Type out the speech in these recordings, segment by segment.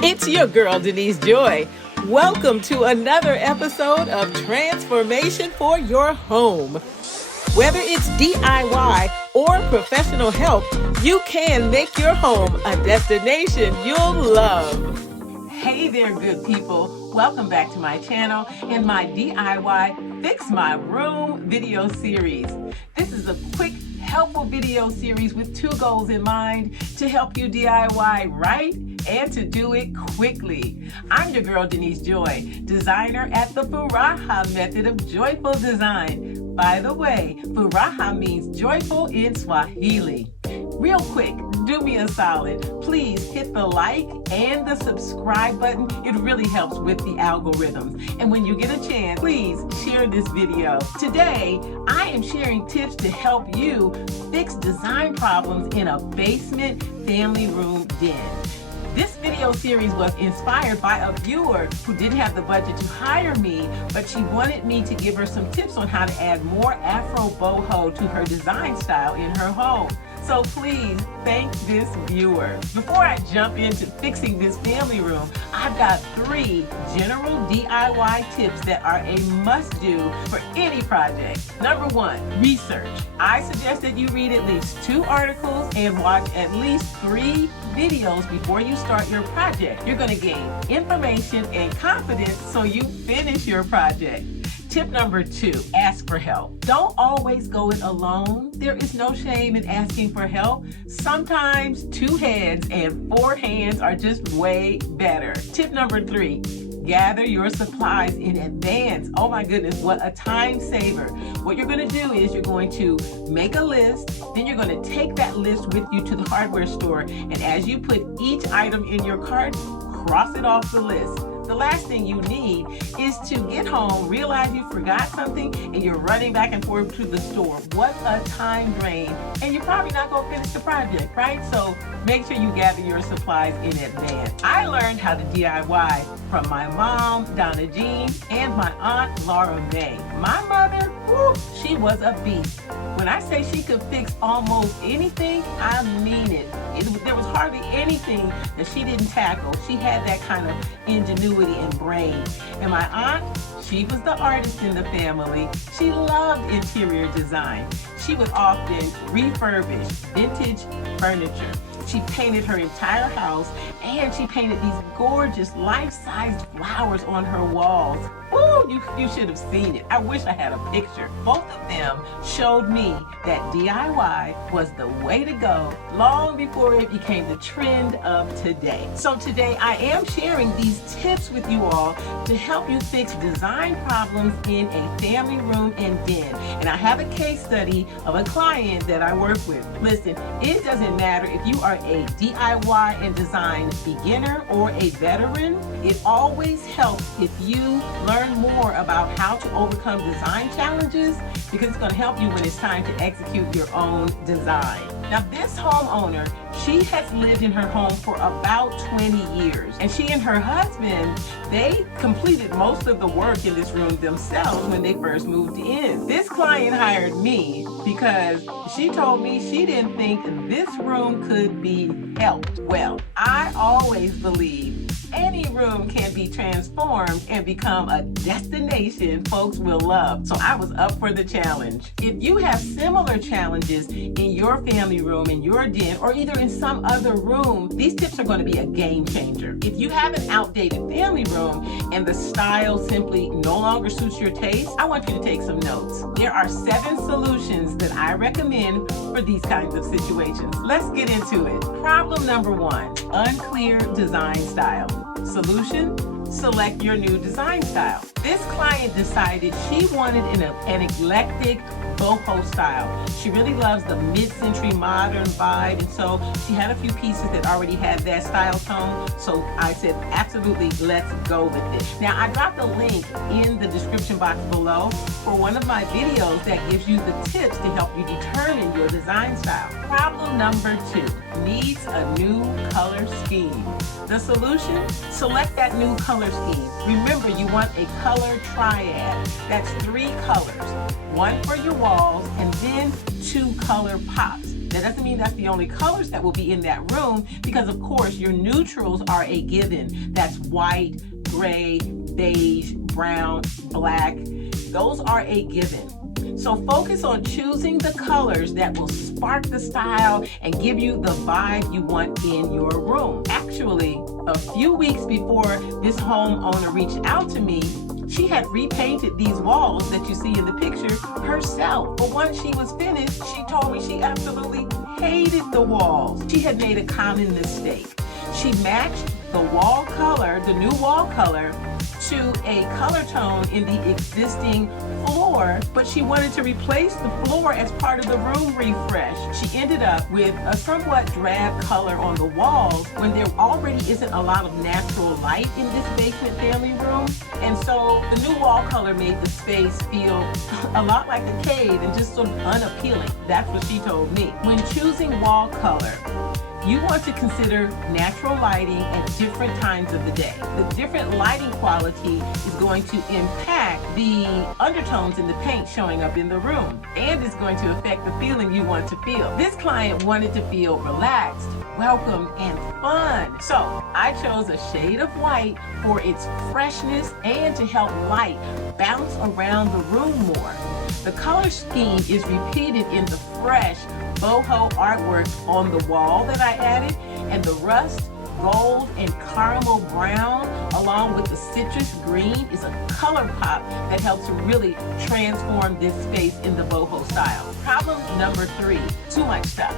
It's your girl, Denise Joy. Welcome to another episode of Transformation for Your Home. Whether it's DIY or professional help, you can make your home a destination you'll love. Hey there, good people. Welcome back to my channel and my DIY Fix My Room video series. This is a quick, helpful video series with two goals in mind: to help you DIY right and to do it quickly. I'm your girl, Denise Joy, designer at the Furaha method of joyful design. By the way, Furaha means joyful in Swahili. Real quick, do me a solid. Please hit the like and the subscribe button. It really helps with the algorithms. And when you get a chance, please share this video. Today, I am sharing tips to help you fix design problems in a basement family room den. This video series was inspired by a viewer who didn't have the budget to hire me, but she wanted me to give her some tips on how to add more Afro boho to her design style in her home. So please thank this viewer. Before I jump into fixing this family room, I've got 3 general DIY tips that are a must-do for any project. Number 1, research. I suggest that you read at least 2 articles and watch at least 3 videos before you start your project. You're going to gain information and confidence so you finish your project. Tip number 2, ask for help. Don't always go it alone. There is no shame in asking for help. Sometimes 2 heads and 4 hands are just way better. Tip number 3, gather your supplies in advance. Oh my goodness, what a time saver. What you're going to do is you're going to make a list, then you're going to take that list with you to the hardware store, and as you put each item in your cart, cross it off the list. The last thing you need is to get home, realize you forgot something, and you're running back and forth to the store. What a time drain. And you're probably not going to finish the project, right? So make sure you gather your supplies in advance. I learned how to DIY from my mom, Donna Jean, and my aunt, Laura May. My mother, whew, she was a beast. When I say she could fix almost anything, I mean it. There was hardly anything that she didn't tackle. She had that kind of ingenuity and brain. And my aunt, she was the artist in the family. She loved interior design. She would often refurbish vintage furniture. She painted her entire house, and she painted these gorgeous life-sized flowers on her walls. Ooh, you should have seen it. I wish I had a picture. Both of them showed me that DIY was the way to go long before it became the trend of today. So today I am sharing these tips with you all to help you fix design problems in a family room and den. And I have a case study of a client that I work with. Listen, it doesn't matter if you are a DIY and design beginner or a veteran. It always helps if you learn more about how to overcome design challenges, because it's going to help you when it's time to execute your own design. Now, this homeowner, she has lived in her home for about 20 years, and she and her husband, they completed most of the work in this room themselves when they first moved in. This client hired me because she told me she didn't think this room could be helped. Well, I always believe any room can be transformed and become a destination folks will love. So I was up for the challenge. If you have similar challenges in your family room, in your den, or either in some other room, these tips are going to be a game changer. If you have an outdated family room and the style simply no longer suits your taste, I want you to take some notes. There are 7 solutions that I recommend for these kinds of situations. Let's get into it. Problem number 1, unclear design style. Solution: select your new design style. This client decided she wanted an eclectic boho style. She really loves the mid-century modern vibe, and so she had a few pieces that already had that style tone. So I said, absolutely, let's go with it. Now, I dropped a link in the description box below for one of my videos that gives you the tips to help you determine your design style. Problem number 2, needs a new color scheme. The solution: select that new color scheme. Remember, you want a color triad. That's 3 colors. 1 for your walls and then 2 color pops. That doesn't mean that's the only colors that will be in that room, because of course your neutrals are a given. That's white, gray, beige, brown, black. Those are a given. So focus on choosing the colors that will spark the style and give you the vibe you want in your room. Actually, a few weeks before this homeowner reached out to me, she had repainted these walls that you see in the picture herself. But once she was finished, she told me she absolutely hated the walls. She had made a common mistake. She matched the wall color, the new wall color, to a color tone in the existing floor, but she wanted to replace the floor as part of the room refresh. She ended up with a somewhat drab color on the walls when there already isn't a lot of natural light in this basement family room. And so the new wall color made the space feel a lot like a cave and just sort of unappealing. That's what she told me. When choosing wall color, you want to consider natural lighting at different times of the day. The different lighting quality is going to impact the undertones in the paint showing up in the room, and is going to affect the feeling you want to feel. This client wanted to feel relaxed, welcomed, and fun. So I chose a shade of white for its freshness and to help light bounce around the room more. The color scheme is repeated in the fresh boho artwork on the wall that I added, and the rust, gold, and caramel brown along with the citrus green is a color pop that helps to really transform this space in the boho style. Problem number 3, too much stuff.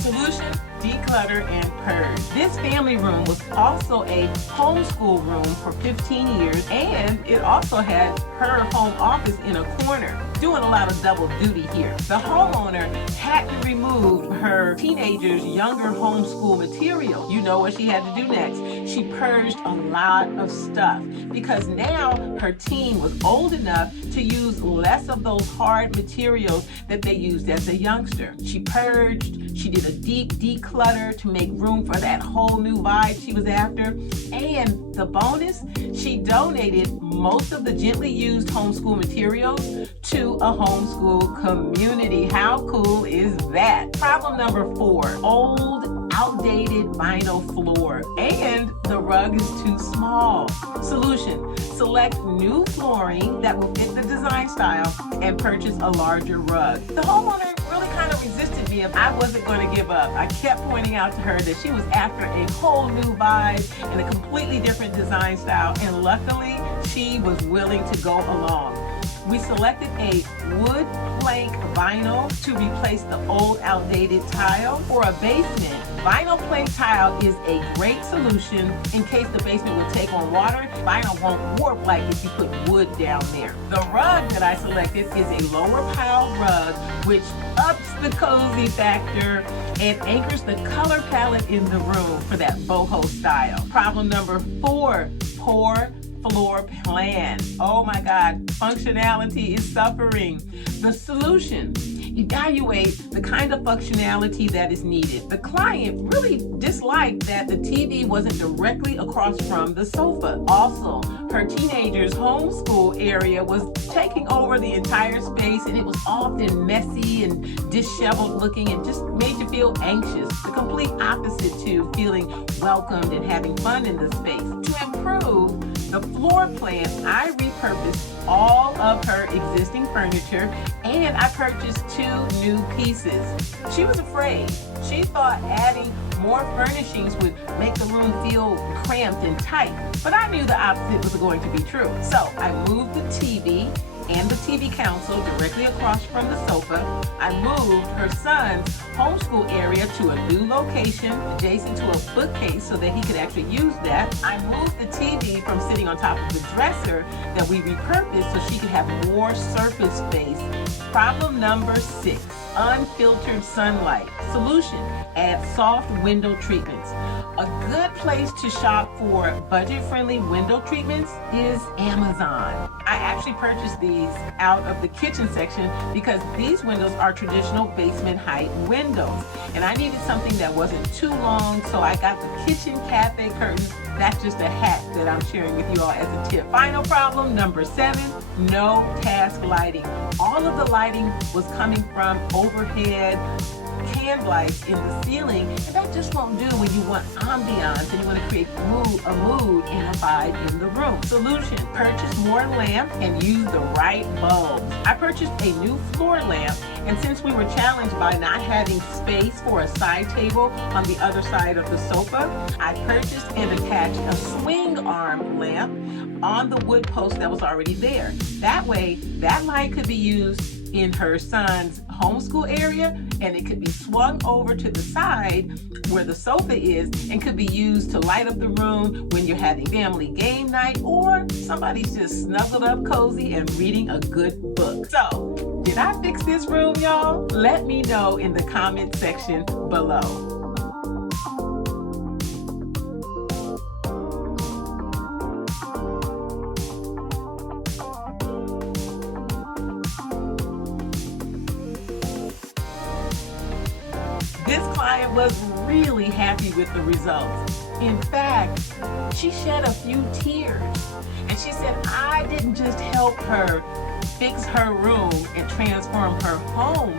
Solution: declutter and purge. This family room was also a homeschool room for 15 years, and it also had her home office in a corner, doing a lot of double duty here. The homeowner had to remove her teenager's younger homeschool material. You know what she had to do next? She purged a lot of stuff because now her teen was old enough to use less of those hard materials that they used as a youngster. She purged, she did a deep declutter to make room for that whole new vibe she was after. And the bonus, she donated most of the gently used homeschool materials to a homeschool community. How cool is that? Problem number 4, old, outdated vinyl floor, and the rug is too small. Solution: select new flooring that will fit the design style and purchase a larger rug. The homeowner really kind of resisted me if I wasn't going to give up. I kept pointing out to her that she was after a whole new vibe and a completely different design style, and luckily she was willing to go along. We selected a wood plank vinyl to replace the old outdated tile. For a basement, vinyl plank tile is a great solution in case the basement will take on water. Vinyl won't warp like if you put wood down there. The rug that I selected is a lower pile rug, which ups the cozy factor and anchors the color palette in the room for that boho style. Problem number 4, poor floor plan. Oh my God, functionality is suffering. The solution: evaluate the kind of functionality that is needed. The client really disliked that the TV wasn't directly across from the sofa. Also, her teenager's homeschool area was taking over the entire space, and it was often messy and disheveled looking and just made you feel anxious. The complete opposite to feeling welcomed and having fun in the space. To improve the floor plan, I repurposed all of her existing furniture, and I purchased 2 new pieces. She was afraid. She thought adding more furnishings would make the room feel cramped and tight, but I knew the opposite was going to be true. So I moved the TV and the TV console directly across from the sofa. I moved her son's homeschool area to a new location adjacent to a bookcase so that he could actually use that. I moved the TV from sitting on top of the dresser that we repurposed so she could have more surface space. Problem number 6, unfiltered sunlight. Solution: add soft window treatments. A good place to shop for budget-friendly window treatments is Amazon. I actually purchased these out of the kitchen section because these windows are traditional basement height windows, and I needed something that wasn't too long, so I got the kitchen cafe curtains. That's just a hack that I'm sharing with you all as a tip. Final problem, number 7, no task lighting. All of the lighting was coming from overhead stand lights in the ceiling, and that just won't do when you want ambiance and you want to create a mood and a vibe in the room. Solution: purchase more lamps and use the right bulbs. I purchased a new floor lamp, and since we were challenged by not having space for a side table on the other side of the sofa, I purchased and attached a swing arm lamp on the wood post that was already there. That way, that light could be used in her son's homeschool area, and it could be swung over to the side where the sofa is and could be used to light up the room when you're having family game night or somebody's just snuggled up cozy and reading a good book. So, did I fix this room, y'all? Let me know in the comment section below. This client was really happy with the results. In fact, she shed a few tears. And she said, I didn't just help her fix her room and transform her home.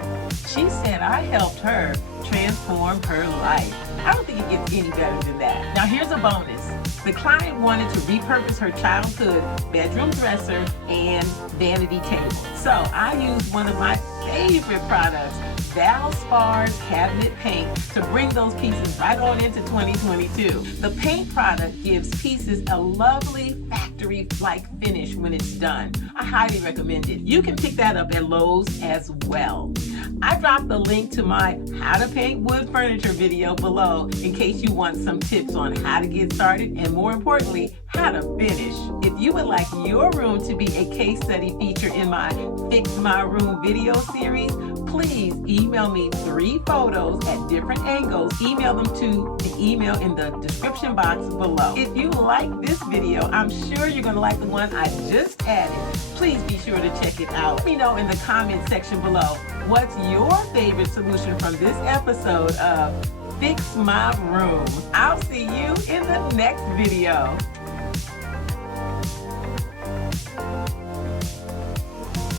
She said, I helped her transform her life. I don't think it gets any better than that. Now here's a bonus. The client wanted to repurpose her childhood bedroom dresser and vanity table. So I used one of my favorite products, Valspar's cabinet paint, to bring those pieces right on into 2022. The paint product gives pieces a lovely factory-like finish when it's done. I highly recommend it. You can pick that up at Lowe's as well. I dropped the link to my how to paint wood furniture video below in case you want some tips on how to get started and, more importantly, how to finish. If you would like your room to be a case study feature in my Fix My Room video series, please email me 3 photos at different angles. Email them to the email in the description box below. If you like this video, I'm sure you're going to like the one I just added. Please be sure to check it out. Let me know in the comment section below what's your favorite solution from this episode of Fix My Room. I'll see you in the next video.